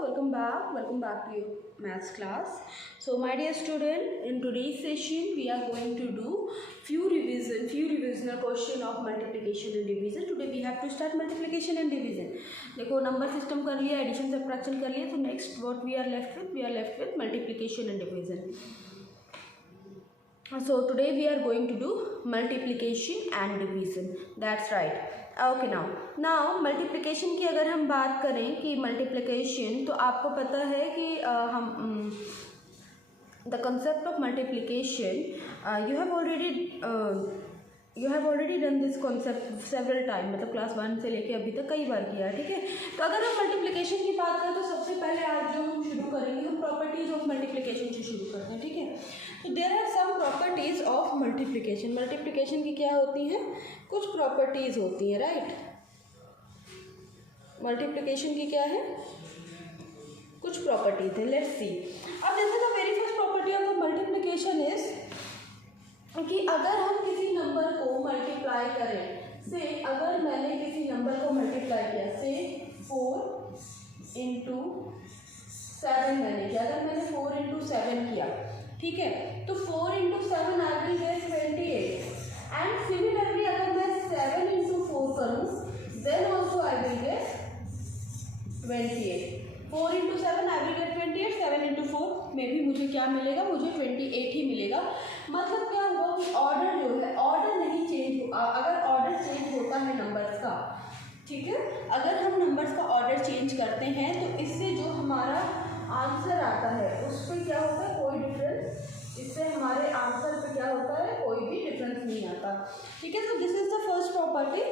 welcome back to your maths class. So my dear student, in today's session we are going to do few revisional question of multiplication and division. Today we have to start multiplication and division. देखो number system कर लिया, addition subtraction कर लिया, तो next what we are left with multiplication and division. So today we are going to do multiplication and division. That's right. Okay now multiplication की अगर हम बात करें कि मल्टीप्लिकेशन, तो आपको पता है कि हम the concept of multiplication you have already done this concept several time, मतलब क्लास 1 से लेके अभी तक कई बार किया है. ठीक है, तो अगर हम मल्टीप्लिकेशन की बात करें तो सबसे पहले आज जो हम शुरू करेंगे हम प्रॉपर्टीज ऑफ मल्टीप्लिकेशन से शुरू करते हैं. ठीक है, तो there are some properties of multiplication. Multiplication की क्या होती हैं, कुछ प्रॉपर्टीज होती हैं. राइट, मल्टीप्लिकेशन की क्या है, कुछ प्रॉपर्टीज है. Let's see. अब जैसे the very first property of the multiplication is कि अगर हम किसी नंबर को मल्टीप्लाई करें, से अगर मैंने किसी नंबर को मल्टीप्लाई किया, से 4 इंटू 7 मैंने किया, अगर मैंने 4 इंटू 7 किया, ठीक है, तो 4 into 7 I will get 28. And similarly अगर मैं 7 इंटू 4 करूँ then also I will get 28. 4 into 7 I will get 28. 7 into 4 में भी मुझे क्या मिलेगा, मुझे 28 ही मिलेगा. मतलब क्या हुआ कि ऑर्डर जो है, ऑर्डर नहीं चेंज हो. अगर ऑर्डर चेंज होता है नंबर्स का, ठीक है, अगर हम नंबर्स का ऑर्डर चेंज करते हैं तो इससे जो हमारा आंसर आता है उस पर क्या होता है, कोई डिफरेंस, इससे हमारे आंसर पे क्या होता है, कोई भी डिफरेंस नहीं आता. ठीक है, तो this is the first property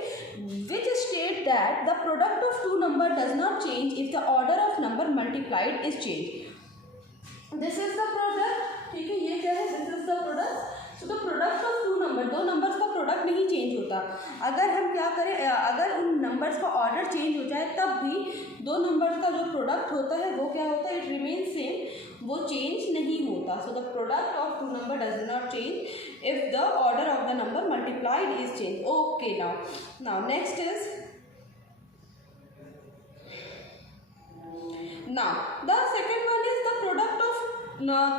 which state that the product of two number does not change if the order of number multiplied is change. This is the product. ठीक है, ये क्या है, this is the product. So the product of two number, दो numbers का product नहीं change होता. अगर हम क्या करें, अगर उन नंबर्स का ऑर्डर चेंज हो जाए तब भी दो नंबर्स का जो प्रोडक्ट होता है वो क्या होता है, इट रिमेन सेम, वो चेंज नहीं होता. So the product of two number does not change if the order of the number multiplied is change. Okay, now next is, now the second one is the product of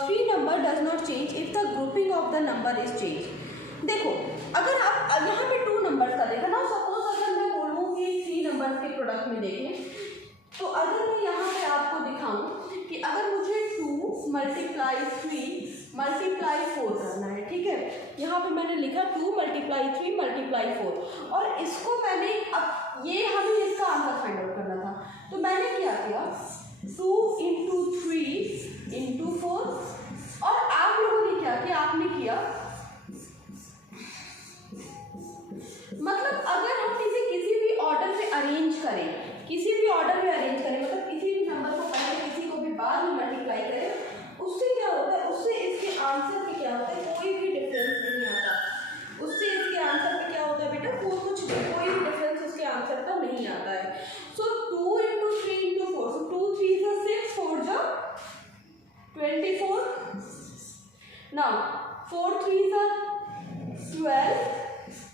three number does not change if the grouping of the number is changed. देखो अगर आप यहाँ पे two numbers का देखा ना, suppose अगर मैं बोलूँ कि 3 नंबर्स के प्रोडक्ट में देखें, तो अगर मैं यहाँ पे आपको दिखाऊँ कि अगर मुझे 2 मल्टीप्लाई 3 मल्टीप्लाई 4 करना है, ठीक है, यहाँ पे मैंने लिखा 2 मल्टीप्लाई 3 मल्टीप्लाई 4, और इसको मैंने, अब ये हमें इसका आंसर फाइंड आउट करना था, तो मैंने क्या किया, 2 इंटू 3 इंटू 4, और आप लोगों ने क्या किया, आपने किया, मतलब अगर हम किसी भी ऑर्डर पे अरेंज करें, मतलब किसी भी नंबर को पहले किसी को भी बाद में मल्टीप्लाई करें, उससे क्या होता है, उससे इसके आंसर पे क्या होता है, कोई भी डिफरेंस नहीं आता. उससे इसके आंसर पे क्या होता है बेटा, कोई भी डिफरेंस उसके आंसर पर नहीं आता है. सो 2 इंटू 3 इंटू 4, सो 2 3 जा 6, 4 जा 24. नाउ 4 3 जा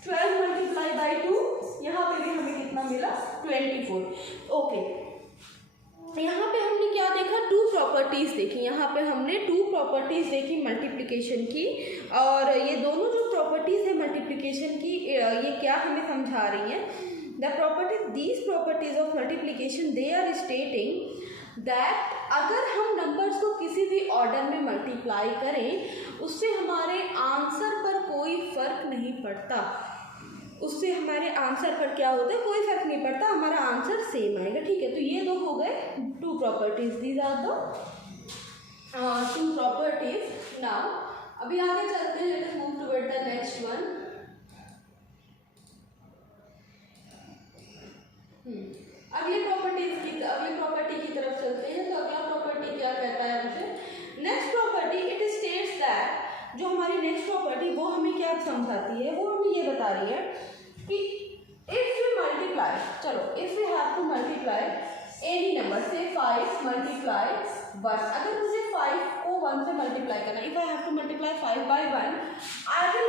12 मल्टीप्लाई बाई 2, यहाँ पे भी हमें कितना मिला, 24. ओके, यहाँ पे हमने क्या देखा, टू प्रॉपर्टीज देखी. यहाँ पे हमने टू प्रॉपर्टीज देखी मल्टीप्लिकेशन की, और ये दोनों जो प्रॉपर्टीज है मल्टीप्लिकेशन की, ये क्या हमें समझा रही हैं. these properties of multiplication, they are stating that अगर हम नंबर्स को किसी भी ऑर्डर में मल्टीप्लाई करें उससे हमारे आंसर पर कोई फर्क नहीं पड़ता. उससे हमारे आंसर पर क्या होता है, कोई फर्क नहीं पड़ता, हमारा आंसर सेम आएगा. ठीक है, तो ये दो हो गए two properties. These are the two properties. Now अभी आगे चलते हैं, let us move toward the next one. अगली प्रॉपर्टी की तरफ चलते हैं. तो अगला प्रॉपर्टी क्या कहता है मुझे, next property, it states that, जो हमारी नेक्स्ट प्रॉपर्टी वो हमें क्या समझाती है, वो हमें ये बता रही है कि इफ वी मल्टीप्लाई, चलो if we have to multiply any number, से 5 मल्टीप्लाई 1, अगर मुझे 5 को 1 से मल्टीप्लाई करना, if I have to multiply 5 by 1 I will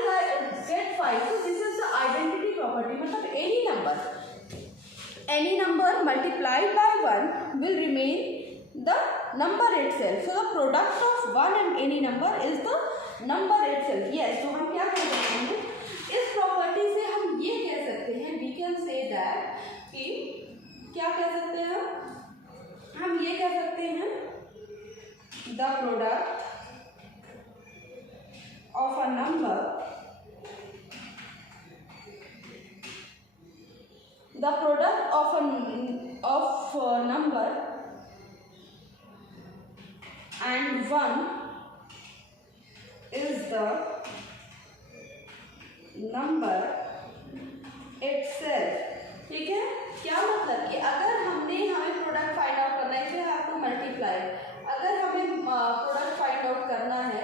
gate 5. तो this is the identity property. मतलब any number multiplied by 1 will remain the number itself. So the product of one and any number is the number itself. Yes, तो हम क्या कह सकते हैं इस property से, हम ये कह सकते हैं, we can say that कि क्या कह सकते हैं हम ये कह सकते हैं the product of a number, the product of a number and one is the number itself. ठीक है, क्या मतलब कि अगर हमें प्रोडक्ट फाइंड आउट करना है, if you have to multiply, अगर हमें प्रोडक्ट फाइंड आउट करना है,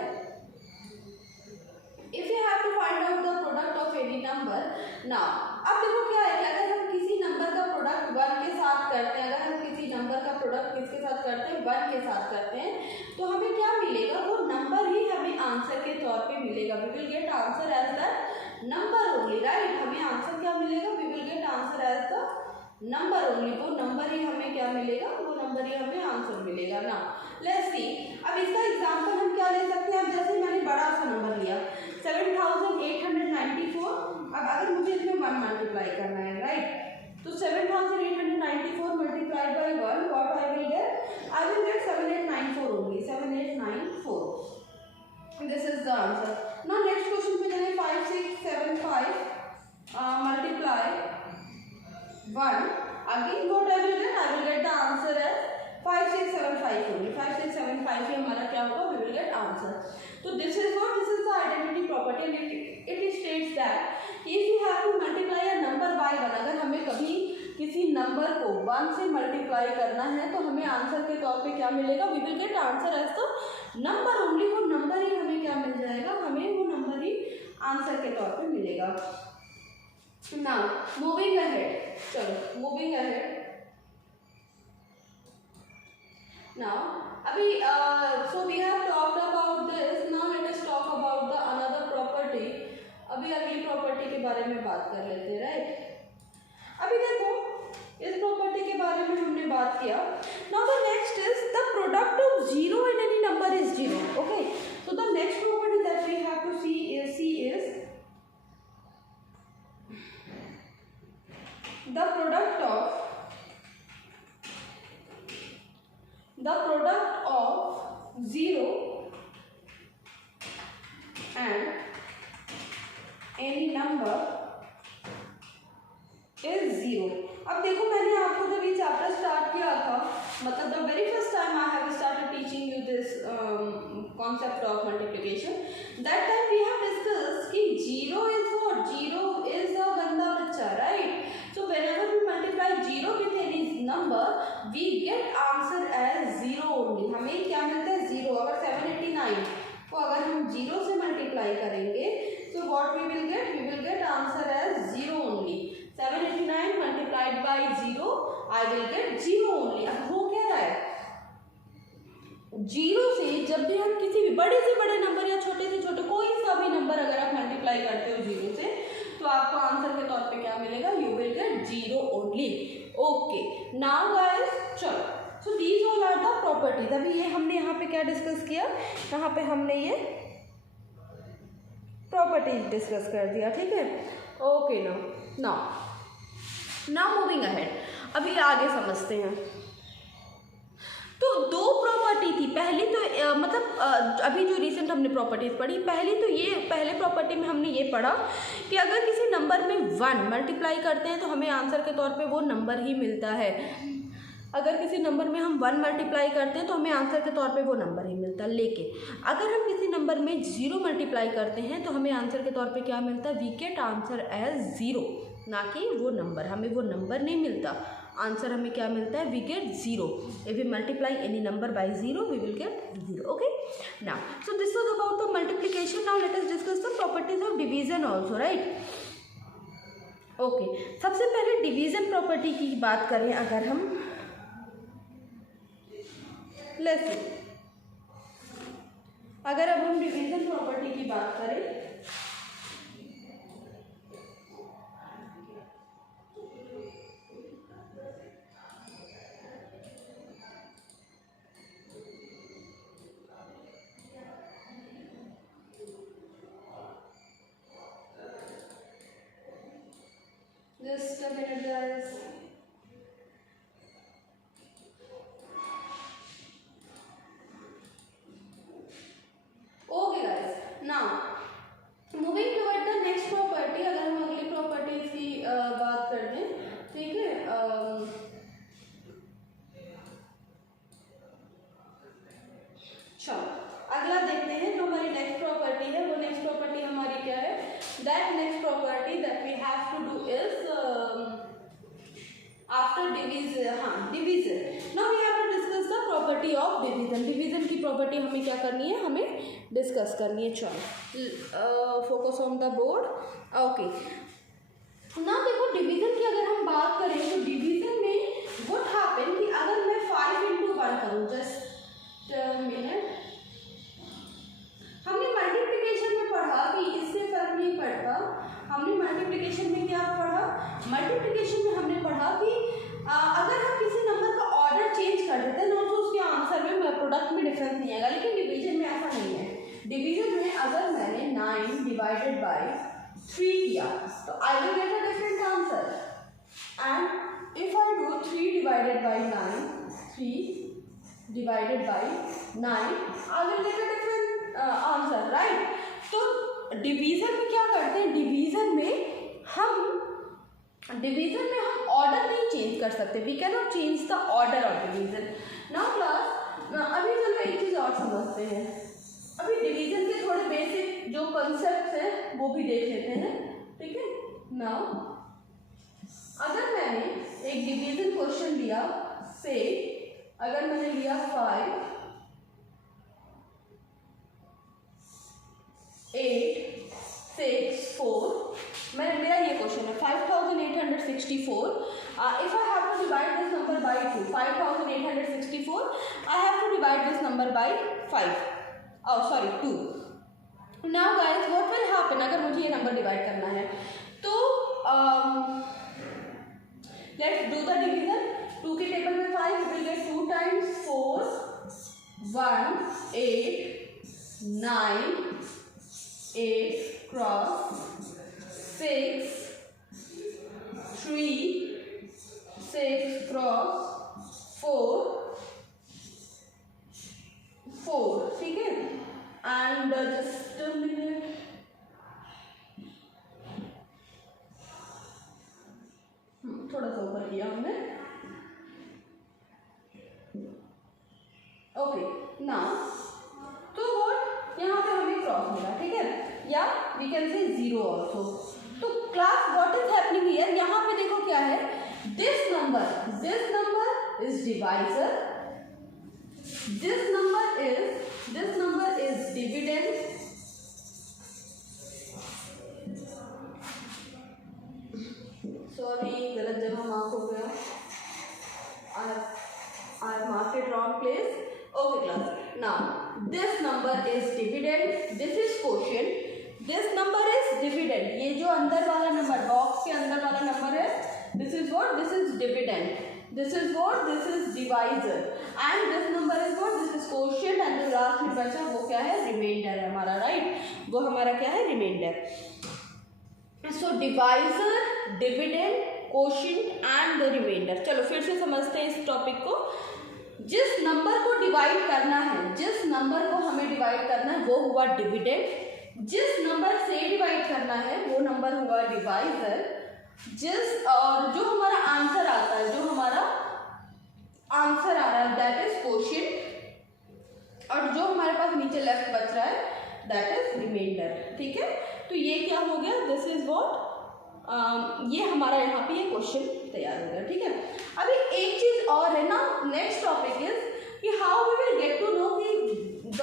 if you have to find out the product of any number, now अब देखो क्या है कि अगर हम किसी नंबर का प्रोडक्ट वन के साथ करते हैं, अगर हम किसी नंबर का प्रोडक्ट किसके साथ करते हैं, वन के साथ करते हैं, तो हमें क्या मिलेगा, वो नंबर ही हमें आंसर के तौर पे मिलेगा. We will get answer as the number only, right. हमें आंसर क्या मिलेगा, we will get answer as the number only. वो नंबर ही हमें क्या मिलेगा, वो नंबर ही हमें आंसर मिलेगा ना. लेट्स सी, अब इसका एग्जांपल हम क्या ले सकते हैं. अब जैसे मैंने बड़ा सा नंबर लिया 7894. अब अगर मुझे इसमें 1 मल्टीप्लाई करना है, राइट, तो 7894 multiplied by 1, what I will get, I will get 7894 only, 7894. This is the answer. Now next question पे चलें. 5675 multiply 1, again what I will get the answer as 5675 only. 5675 ही हमारा क्या होगा, वी विल गेट आंसर. तो this is the identity property and it states that if you have to multiply a number by 1, अगर हमें कभी किसी number को 1 से मल्टीप्लाई करना है तो हमें आंसर के तौर पे क्या मिलेगा, we will get answer as the number only. वो नंबर ही हमें क्या मिल जाएगा, हमें वो नंबर ही आंसर के तौर पे मिलेगा. नाउ मूविंग अहेड, चलो मूविंग अहेड. Now, अभी so we have talked about this. Now let us talk about the another property. अभी अगली प्रॉपर्टी के बारे में बात कर लेते हैं, राइट. अभी देखो इस प्रॉपर्टी के बारे में हमने बात किया. Now the next is the product of zero and any number is zero. Okay. So the next property that we have to see is the product of zero and any number is zero. अब देखो मैंने आपको जब ये chapter start किया था, मतलब the very first time I have started teaching you this concept of multiplication, that time we have discussed कि zero is what, zero is a गंदा बच्चा, right. So whenever we multiply zero with any number we get answer as zero only. हमें क्या मिलता है, zero. अगर 789 को अगर हम जीरो से मल्टीप्लाई करेंगे तो what we will get answer as zero only. 789 multiplied by zero, I will get zero only. अब हो क्या रहा है, जीरो से जब भी हम किसी भी बड़े से बड़े नंबर या छोटे से छोटे कोई सा भी नंबर अगर आप मल्टीप्लाई करते हो जीरो से, तो आपको आंसर के तौर पे क्या मिलेगा, you will get zero only. Okay, now guys चलो, so these all are the properties. अभी ये हमने यहाँ पे क्या डिस्कस किया, यहाँ पे हमने ये प्रॉपर्टीज डिस्कस कर दिया, ठीक है. Okay, now moving ahead. अभी आगे समझते हैं. तो दो प्रॉपर्टी थी. पहली तो मतलब अभी जो रिसेंट हमने प्रॉपर्टीज पढ़ी, पहली तो ये पहले प्रॉपर्टी में हमने ये पढ़ा कि अगर किसी नंबर में 1 मल्टीप्लाई करते हैं तो हमें आंसर के तौर पे वो नंबर ही मिलता है. अगर किसी नंबर में हम 1 मल्टीप्लाई करते हैं तो हमें आंसर के तौर पे वो नंबर ही मिलता है. लेकिन अगर हम किसी नंबर में 0 मल्टीप्लाई करते हैं तो हमें आंसर के तौर पे क्या मिलता है, वी गेट आंसर एज 0, ना कि वो नंबर. हमें वो नंबर नहीं मिलता, आंसर हमें क्या मिलता है, we get 0. If we multiply any number by 0 we will get 0. Okay, now so this was about the multiplication. Now let us discuss the properties of division also, right. Okay, सबसे पहले division property की बात करें अगर हम, let's see, अगर अब हम डिवीजन प्रॉपर्टी की बात करें that next property that we have to do is after division. Now we have to discuss the property of division. Division की property हमें क्या करनी है, हमें discuss करनी है. चलो focus on the board. Okay. Now देखो division की अगर हम बात करें तो division में what happen कि अगर मैं 5 into 1 करूँ, just a minute. हमने मल्टीप्लिकेशन में पढ़ा कि इससे फर्क नहीं पड़ता. हमने मल्टीप्लिकेशन में क्या पढ़ा, मल्टीप्लिकेशन में हमने पढ़ा कि अगर हम किसी नंबर का ऑर्डर चेंज कर देते हैं तो उसके आंसर में प्रोडक्ट में डिफरेंस नहीं आएगा. लेकिन डिवीजन में ऐसा नहीं है. डिवीजन में अगर मैंने 9 डिवाइडेड बाय 3 किया तो आई will get a different answer. And if I do 3 divided by 9, 3 divided by 9, I will get a different answer, right. तो डिवीजन में क्या करते हैं, डिवीजन में हम ऑर्डर नहीं चेंज कर सकते. We can not change the order of division. Now class अभी चलो एक चीज़ और समझते हैं. अभी डिवीजन के थोड़े बेसिक जो कॉन्सेप्ट हैं वो भी देख लेते हैं, ठीक है. नाउ अगर मैंने एक डिवीजन क्वेश्चन लिया, से अगर मैंने लिया 5, 8, 6, 4, मेरा ये क्वेश्चन है 5864. If I have to divide this number by 2, 5864, I have to divide this number by 5. Oh sorry 2. Now guys, what will happen अगर मुझे ये नंबर डिवाइड करना है तो let's do the division. 2 के टेबल में 5 will get 2 times 4, 1, 8, 9, 8 cross 6, 3, 6 cross 4, 4, ठीक है. एंड जस्ट अ मिनट, थोड़ा सा ऊपर किया हमने. ओके. ना तो व्हाट, यहाँ पे हमें क्रॉस मिला, ठीक है, या वी कैन से 0 ऑल्सो. तो class what is happening here, यहाँ पे देखो क्या है, this number is divisor, this number is dividend, sorry गलत जगह मार्क हो गया, I mark it wrong place. Okay class, now this number is dividend, this is quotient, this number is dividend. ये जो अंदर वाला नंबर, बॉक्स के अंदर वाला नंबर है, this is what, this is dividend, this is what, this is divisor, and this number is what, this is quotient, and जो last में बचा वो क्या है, रिमाइंडर है हमारा, राइट. वो हमारा क्या है, remainder. So divisor, dividend, quotient and the remainder. चलो फिर से समझते हैं इस टॉपिक को. जिस नंबर को डिवाइड करना है, जिस नंबर को हमें डिवाइड करना है वो हुआ डिविडेंड. जिस नंबर से डिवाइड करना है वो नंबर हुआ डिवाइजर. और जो हमारा आंसर आता है, जो हमारा आंसर आ रहा है दैट इज क्वोशिएंट, और जो हमारे पास नीचे लेफ्ट बच रहा है दैट इज रिमाइंडर. ठीक है, तो ये क्या हो गया, दिस इज व्हाट, ये हमारा यहाँ पे ये क्वेश्चन तैयार हो गया. ठीक है, अभी एक चीज और है ना, नेक्स्ट टॉपिक इज कि how we will get to know कि the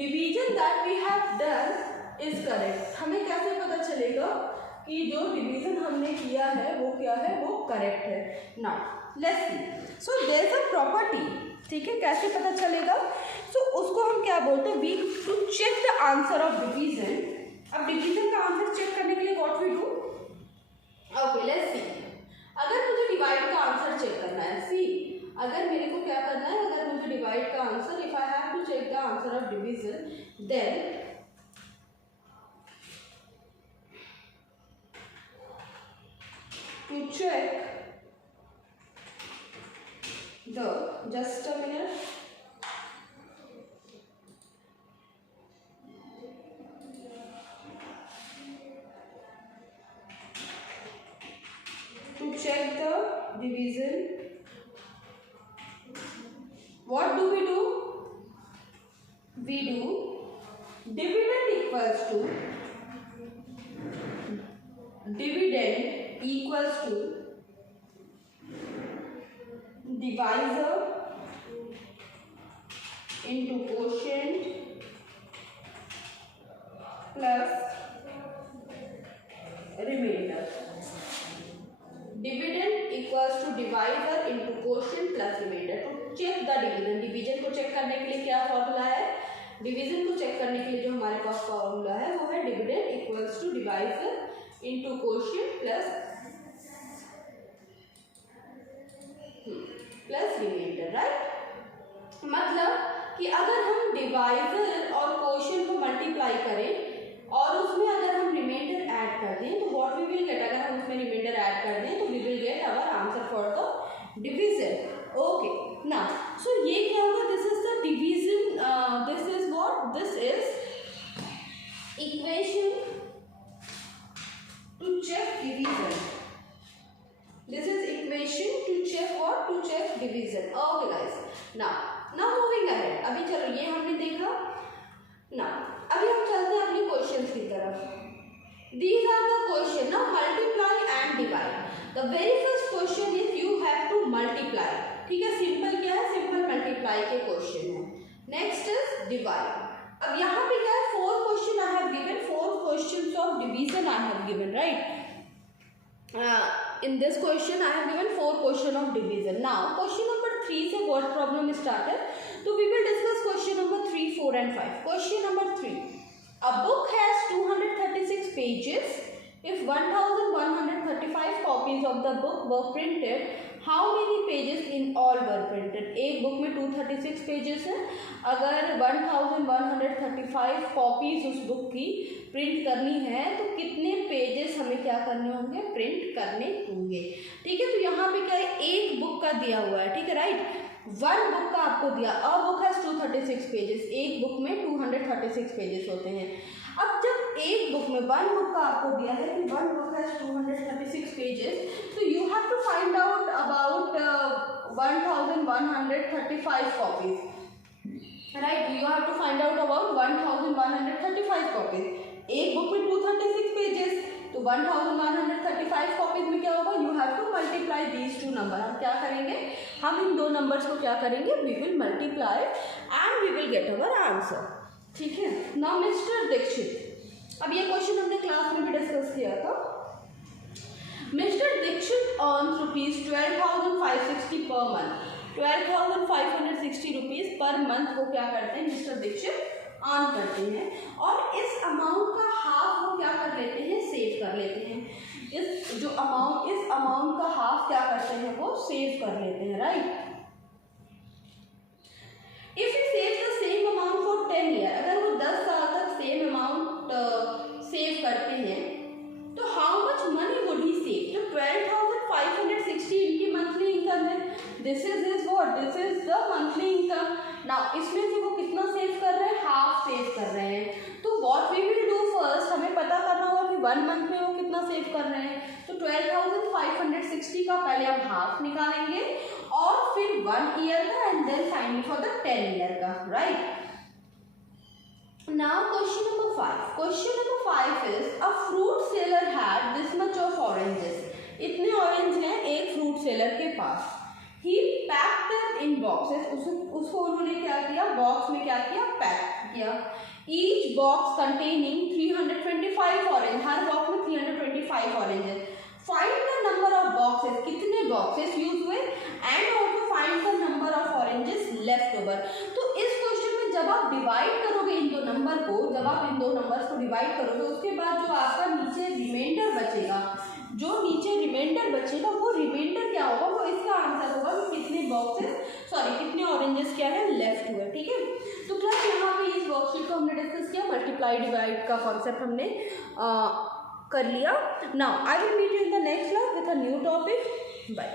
division that we have done is correct. हमें कैसे पता चलेगा कि जो डिवीजन हमने किया है वो क्या है, वो करेक्ट है. Now let's see, so there is a property. ठीक है, कैसे पता चलेगा, सो उसको हम क्या बोलते हैं, we to check the answer of division. अब डिवीजन का आंसर चेक करने के लिए what we do, okay let's see. अगर मुझे डिवाइड का आंसर चेक करना है, सी अगर मेरे को क्या करना है, अगर मुझे डिवाइड का answer, if I have to check the answer of division, then to check the, just a minute, check the division, what do? We do dividend equals to dividend equals to divisor into quotient plus remainder. Dividend equals to divisor into quotient plus remainder. To check the division, division को check करने के लिए क्या formula है? Division को check करने के लिए जो हमारे पास फॉर्मूला है वो है dividend equals to divisor into quotient plus remainder, right? मतलब कि अगर हम डिवाइजर और क्वोशिएंट को मल्टीप्लाई करें और उसमें अगर हम रिमाइंडर ऐड कर दें तो व्हाट वी विल गेट, अगर हम उसमें रिमाइंडर ऐड कर दें तो we will get our answer for the division. Okay, now so ये क्या होगा? This is the division, this is what, this is equation to check division, this is equation to check what, to check division. Okay guys, now moving ahead, अभी चलो ये हमने देखा ना, अभी हम चलते हैं अपने क्वेश्चंस की तरफ। These are the question, now multiply and divide. The very first question is you have to multiply, ठीक है, सिंपल क्या है, सिंपल मल्टीप्लाई के क्वेश्चन है। Next is divide. अब यहाँ पे क्या है, 4 question I have given, 4 questions of division I have given, right? In this question I have given 4 question of division. Now question number 3 से what problem started, so we will discuss question number 3, 4 and 5. Question number 3, a book has 236 pages. If 1135 copies of the book were printed, how many pages in all were printed? एक book में 236 pages है, अगर 1135 copies उस book की print करनी है तो कितने पेजेस हमें क्या करने होंगे, प्रिंट करने होंगे, ठीक है? तो यहाँ पे क्या है, एक बुक का दिया हुआ है, ठीक है, राइट? 1 बुक का आपको दिया, अ बुक हैज 236 पेजेस, एक बुक में 236 पेजेस होते हैं। अब जब एक बुक में 1 बुक का आपको दिया है कि 1 बुक हैज 236 पेजेस, तो you have to find out about 1135 copies, right? You have to find out about 1135 copies. एक बुक में 236 पेजेस, तो 1135 कॉपीज में क्या होगा, you have to multiply these 2 number. हम क्या करेंगे, हम इन 2 नंबर्स को क्या करेंगे, we will multiply and we will get our answer, ठीक है? नाउ मिस्टर दीक्षित, अब ये क्वेश्चन हमने क्लास में भी डिस्कस किया था। Mister Dixit earns rupees 12,560 per month, 12,560 rupees per month वो क्या करते हैं, मिस्टर दीक्षित अर्न करते हैं, और इस अमाउंट का हाफ वो क्या कर लेते हैं, सेव कर लेते हैं। इस अमाउंट का हाफ क्या करते हैं, वो सेव कर लेते हैं, right? If you save the same amount for 10 year, अगर वो 10 साल तक सेम अमाउंट सेव करते हैं तो how much money would he save? तो 12,560 इनकी मंथली इनकम है, this is what, this is the monthly income. Now इसमें से वो कितना सेव कर रहे हैं, हाफ सेव कर रहे हैं। तो what we will do first, हमें पता करना होगा कि 1 मंथ में वो कितना सेव कर रहे हैं। तो 12,560 का पहले हम हाफ निकालेंगे और फिर 1 ईयर का and then finally for the 10 year का, right? Now question number 5, question number 5 is a fruit seller had this much of oranges, इतने ऑरेंज हैं एक फ्रूट सेलर के पास। He packed them in boxes, उसको उन्होंने क्या किया, बॉक्स में क्या किया, पैक किया। ईच बॉक्स कंटेनिंग 325 ऑरेंज, हर बॉक्स में 325 oranges. Find the number of boxes, कितने बॉक्सेस यूज हुए, and also find the number of oranges left over. तो इस क्वेश्चन में जब आप डिवाइड करोगे इन 2 नंबर को, जब आप इन 2 नंबर्स को डिवाइड करोगे, उसके बाद जो आपका नीचे रिमाइंडर बचेगा, जो नीचे रिमाइंडर बचेगा वो रिमाइंडर क्या होगा, वो इसका आंसर होगा कि कितने बॉक्सेस, कितने ऑरेंजेस क्या है, लेफ्ट हुए, ठीक है? तो क्लास यहाँ पे इस वर्कशीट को हमने डिस्कस किया, मल्टीप्लाई डिवाइड का कॉन्सेप्ट हमने कर लिया। Now I will meet you in the next class with a new topic. Bye.